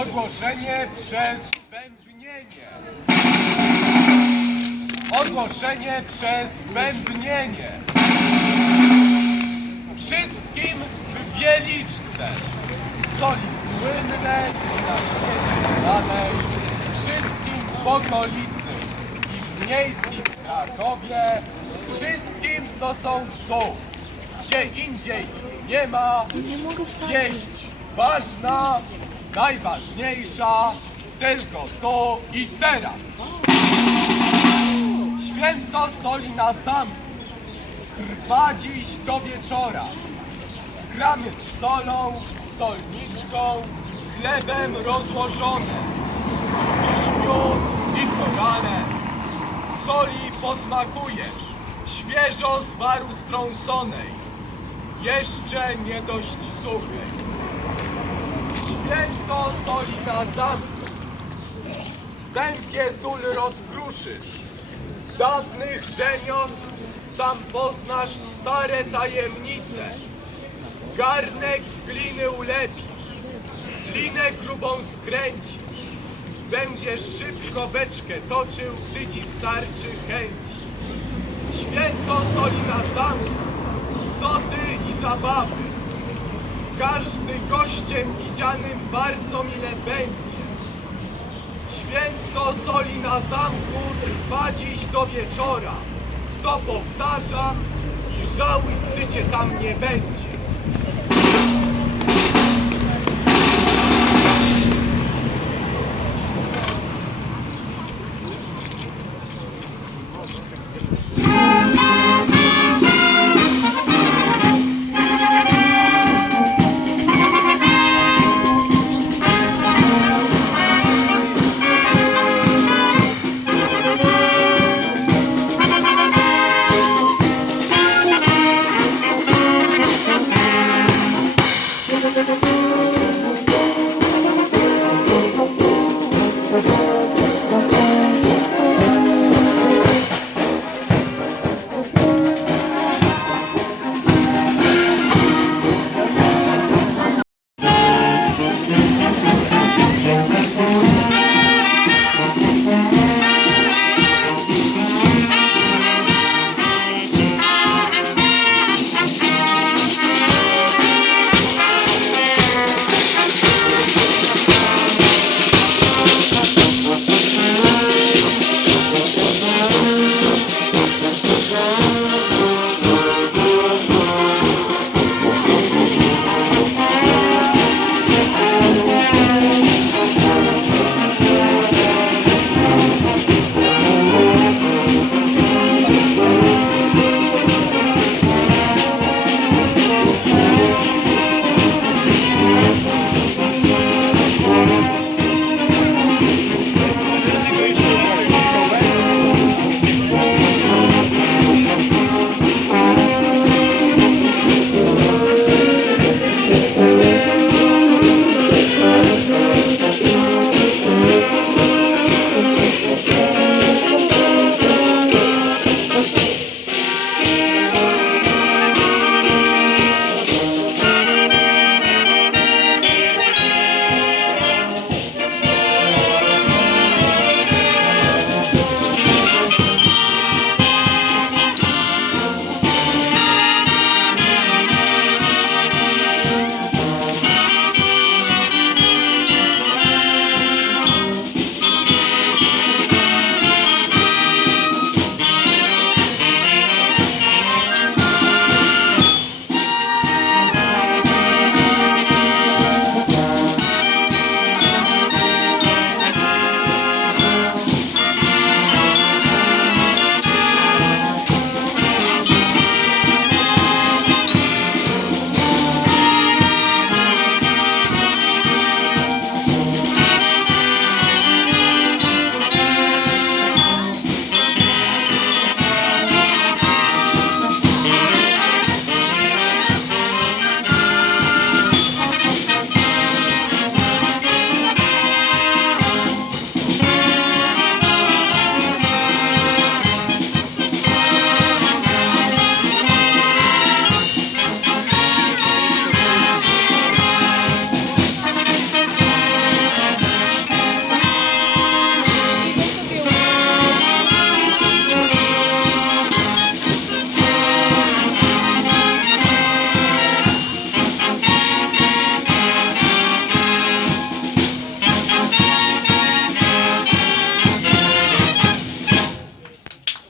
Ogłoszenie przez bębnienie. Ogłoszenie przez bębnienie. Wszystkim w Wieliczce soli słynnej i na świecie znanej, wszystkim w okolicy i w miejskim Krakowie, wszystkim co są tu, gdzie indziej nie ma, Nie mogę wsadzić. Wieść ważna, najważniejsza, tylko tu i teraz. Święto soli na zamku trwa dziś do wieczora. Gramy z solą, solniczką, chlebem rozłożone. Niż miód i korale. Soli posmakujesz, świeżo z waru strąconej jeszcze nie dość suchej. Święto soli na zamku, wstępie sól rozkruszysz. Dawnych rzemiosł tam poznasz stare tajemnice. Garnek z gliny ulepisz, linę grubą skręcisz. Będziesz szybko beczkę toczył, gdy ci starczy chęci. Święto soli na zamku, psoty i zabawy. Każdy gościem widzianym bardzo mile będzie. Święto soli na zamku trwa dziś do wieczora. To powtarzam i żałuj, gdy cię tam nie będzie.